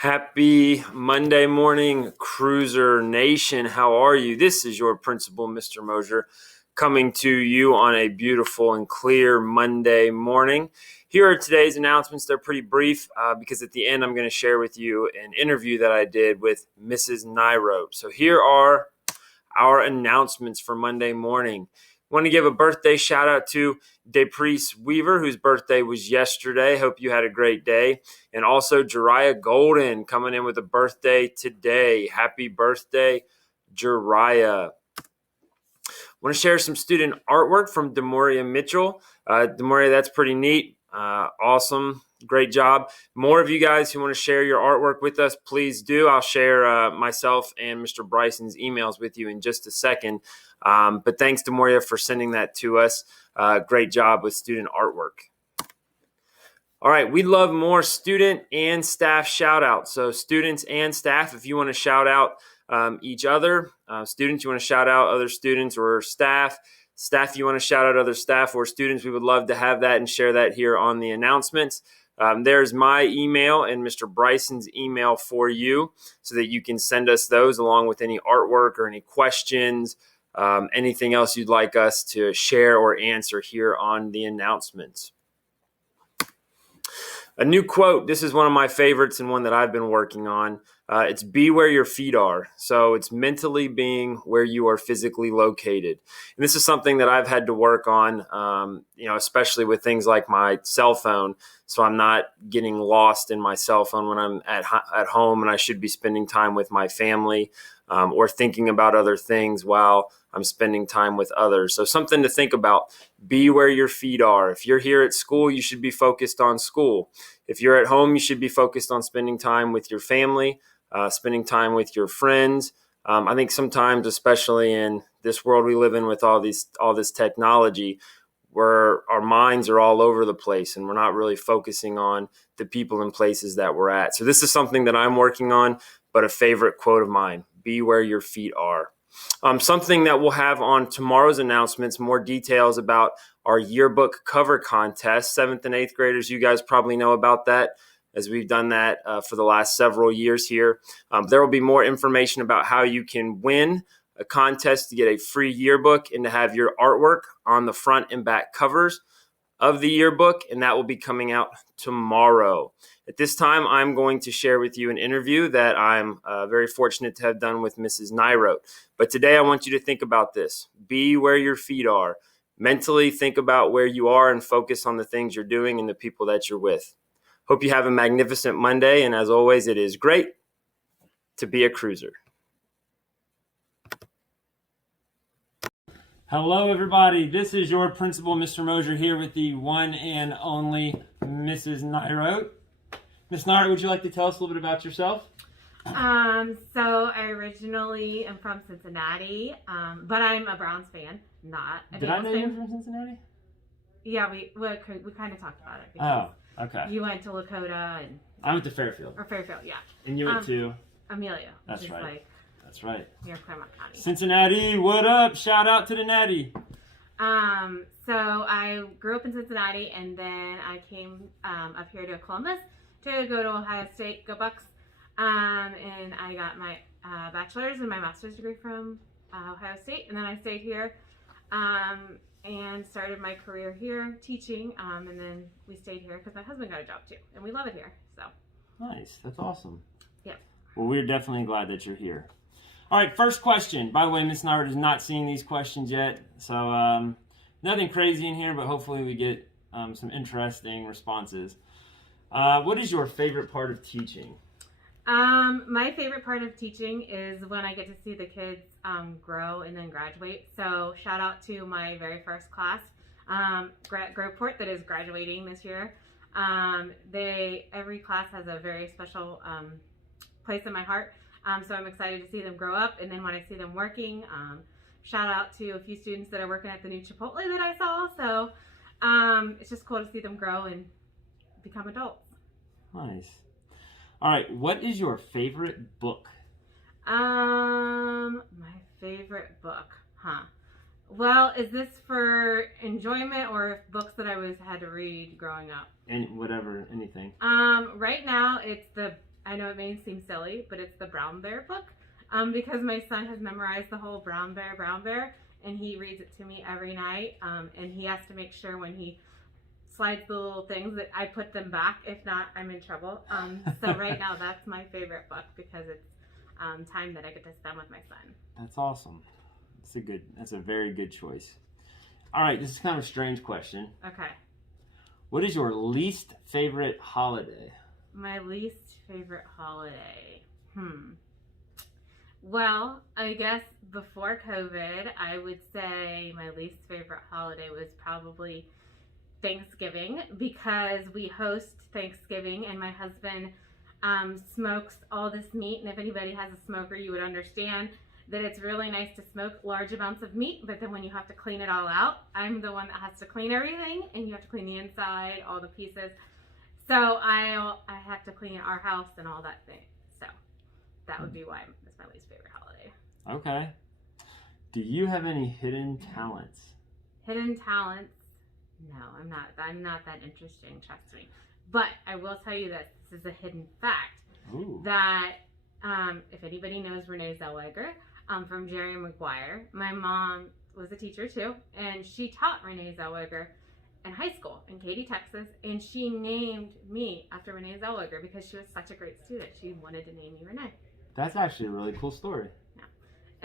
Happy Monday morning, Cruiser Nation. How are you? This is your principal, Mr. Mosier, coming to you on a beautiful and clear Monday morning. Here are today's announcements. They're pretty brief because at the end I'm going to share with you an interview that I did with Mrs. Nirote. So here are our announcements for Monday morning. I want to give a birthday shout out to Depreece Weaver, whose birthday was yesterday. Hope you had a great day. And also Jariah Golden coming in with a birthday today. Happy birthday, Jariah. I want to share some student artwork from Demoria Mitchell. Demoria, that's pretty neat. Awesome. Great job. More of you guys who want to share your artwork with us, please do. I'll share myself and Mr. Bryson's emails with you in just a second. But thanks, Demoria, for sending that to us. Great job with student artwork. All right, we love more student and staff shout outs. So students and staff, if you want to shout out each other, students, you want to shout out other students or staff, you want to shout out other staff or students, we would love to have that and share that here on the announcements. There's my email and Mr. Bryson's email for you so that you can send us those along with any artwork or any questions, anything else you'd like us to share or answer here on the announcements. A new quote. This is one of my favorites and one that I've been working on. It's be where your feet are. So it's mentally being where you are physically located. And this is something that I've had to work on, especially with things like my cell phone. So I'm not getting lost in my cell phone when I'm at home and I should be spending time with my family or thinking about other things while I'm spending time with others. So something to think about. Be where your feet are. If you're here at school, you should be focused on school. If you're at home, you should be focused on spending time with your family, spending time with your friends. I think sometimes, especially in this world we live in with all this technology, where our minds are all over the place and we're not really focusing on the people and places that we're at. So this is something that I'm working on, but a favorite quote of mine, be where your feet are. Something that we'll have on tomorrow's announcements, more details about our yearbook cover contest. 7th and 8th graders, you guys probably know about that as we've done that for the last several years here. There will be more information about how you can win a contest to get a free yearbook and to have your artwork on the front and back covers of the yearbook, and that will be coming out tomorrow. At this time, I'm going to share with you an interview that I'm very fortunate to have done with Mrs. Nirote. But today I want you to think about this. Be where your feet are. Mentally think about where you are and focus on the things you're doing and the people that you're with. Hope you have a magnificent Monday, and as always, it is great to be a cruiser. Hello, everybody. This is your principal, Mr. Mosier, here with the one and only Mrs. Nirote. Miss Nirote, would you like to tell us a little bit about yourself? So I originally am from Cincinnati, but I'm a Browns fan, not a Did I know you were from Cincinnati? Yeah, we kind of talked about it. Oh, okay. You went to Lakota and I went to Fairfield. or Fairfield, yeah. And you went to? Amelia. That's right. Like That's right. near Claremont County. Cincinnati, what up? Shout out to the Natty. So I grew up in Cincinnati, and then I came up here to Columbus to go to Ohio State, go Bucks. And I got my bachelor's and my master's degree from Ohio State, and then I stayed here and started my career here teaching, and then we stayed here because my husband got a job too, and we love it here. So Nice. That's awesome. Yeah. Well, we're definitely glad that you're here. All right, first question. By the way, Miss Nirote is not seeing these questions yet, so nothing crazy in here, but hopefully we get some interesting responses. What is your favorite part of teaching? My favorite part of teaching is when I get to see the kids grow and then graduate. So shout out to my very first class, Groveport, that is graduating this year. Every class has a very special place in my heart. So I'm excited to see them grow up, and then when I see them working, shout out to a few students that are working at the new Chipotle that I saw. So it's just cool to see them grow and become adults. Nice. All right, what is your favorite book? My favorite book, Well, is this for enjoyment or books that I had to read growing up? And whatever, anything. Right now it's the I know it may seem silly, but it's the Brown Bear book, because my son has memorized the whole Brown Bear, and he reads it to me every night, and he has to make sure when he slides the little things that I put them back. If not, I'm in trouble. So right now, that's my favorite book because it's time that I get to spend with my son. That's awesome. That's a very good choice. All right, this is kind of a strange question. Okay. What is your least favorite holiday? My least favorite holiday. Well, I guess before COVID, I would say my least favorite holiday was probably Thanksgiving, because we host Thanksgiving and my husband smokes all this meat. And if anybody has a smoker, you would understand that it's really nice to smoke large amounts of meat, but then when you have to clean it all out, I'm the one that has to clean everything, and you have to clean the inside, all the pieces. So I have to clean our house and all that thing. So that would be why it's my least favorite holiday. Okay. Do you have any hidden talents? Hidden talents? No, I'm not that interesting, trust me. But I will tell you this is a hidden fact. Ooh. That if anybody knows Renee Zellweger from Jerry Maguire, my mom was a teacher too, and she taught Renee Zellweger in high school in Katy, Texas, and she named me after Renee Zellweger because she was such a great student. She wanted to name me Renee. That's actually a really cool story. Yeah.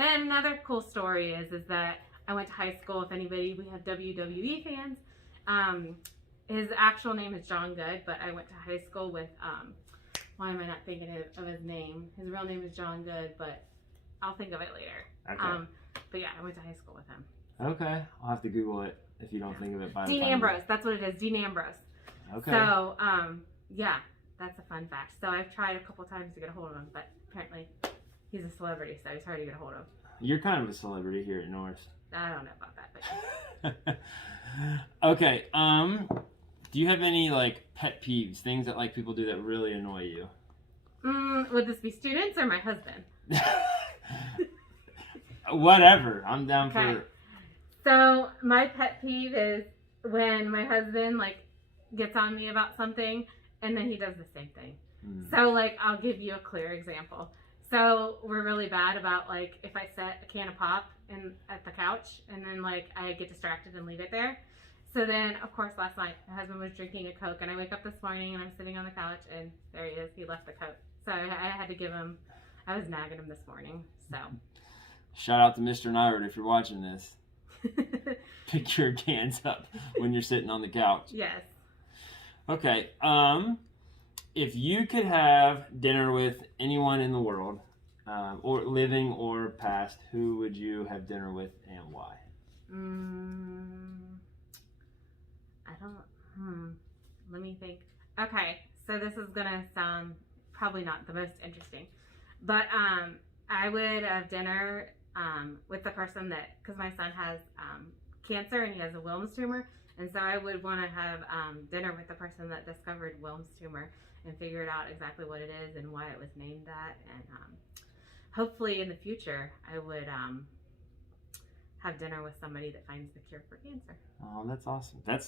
And another cool story is that I went to high school. If anybody, we have WWE fans. His actual name is John Good, but I went to high school with, why am I not thinking of his name? His real name is John Good, but I'll think of it later. Okay. But yeah, I went to high school with him. Okay. I'll have to Google it if you don't think of it by the Dean time. Ambrose, that's what it is, Dean Ambrose. Okay. So, yeah, that's a fun fact. So I've tried a couple times to get a hold of him, but apparently he's a celebrity, so he's hard to get a hold of. You're kind of a celebrity here at North. I don't know about that, but Okay. Do you have any pet peeves, things that people do that really annoy you? Would this be students or my husband? Whatever. I'm down Okay. for. So my pet peeve is when my husband gets on me about something and then he does the same thing. So I'll give you a clear example. So we're really bad about if I set a can of pop at the couch and then I get distracted and leave it there. So then of course last night my husband was drinking a Coke and I wake up this morning and I'm sitting on the couch and there he is. He left the Coke. So I had to give him. I was nagging him this morning. So. Shout out to Mr. Nirote if you're watching this. Pick your cans up when you're sitting on the couch. Yes. Okay. If you could have dinner with anyone in the world, or living or past, who would you have dinner with and why? I don't. Let me think. Okay, so this is gonna sound probably not the most interesting, but I would have dinner with the person because my son has cancer and he has a Wilms tumor, and so I would want to have dinner with the person that discovered Wilms tumor and figured out exactly what it is and why it was named that, and hopefully in the future I would have dinner with somebody that finds the cure for cancer. Oh, that's awesome. I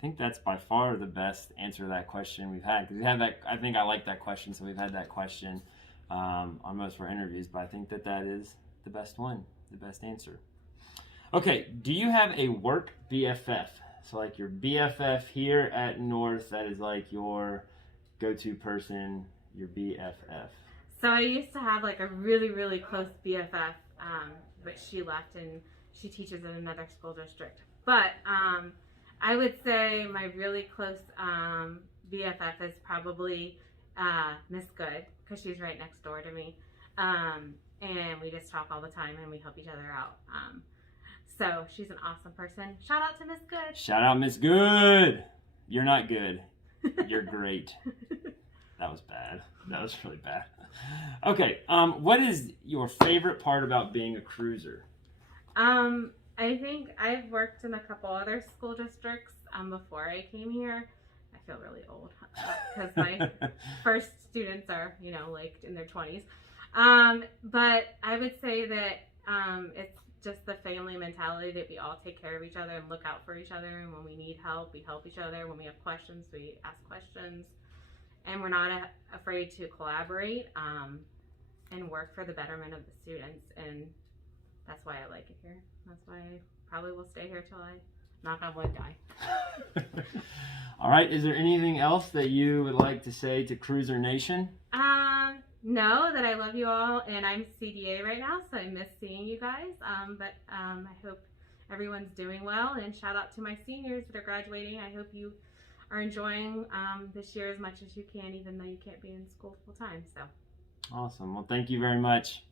think that's by far the best answer to that question we've had, because we had that. I think I like that question, so we've had that question on most of our interviews, but I think that is the best one, the best answer. Okay, do you have a work BFF? So your BFF here at North, that is your go-to person, your BFF. So I used to have a really, really close BFF, but she left and she teaches in another school district. But I would say my really close BFF is probably Miss Good, because she's right next door to me. And we just talk all the time and we help each other out. So she's an awesome person. Shout out to Miss Good. Shout out Miss Good. You're not good. You're great. That was bad. That was really bad. Okay. What is your favorite part about being a cruiser? I think I've worked in a couple other school districts before I came here. I feel really old because my first students are, in their 20s. But I would say that it's just the family mentality that we all take care of each other and look out for each other. And when we need help, we help each other. When we have questions, we ask questions. and we're not afraid to collaborate and work for the betterment of the students. And that's why I like it here. That's why I probably will stay here till I, knock on wood, die. All right. Is there anything else that you would like to say to Cruiser Nation? No, that I love you all, and I'm CDA right now, so I miss seeing you guys. But I hope everyone's doing well, and shout out to my seniors that are graduating. I hope you are enjoying this year as much as you can, even though you can't be in school full time. So awesome. Well, thank you very much.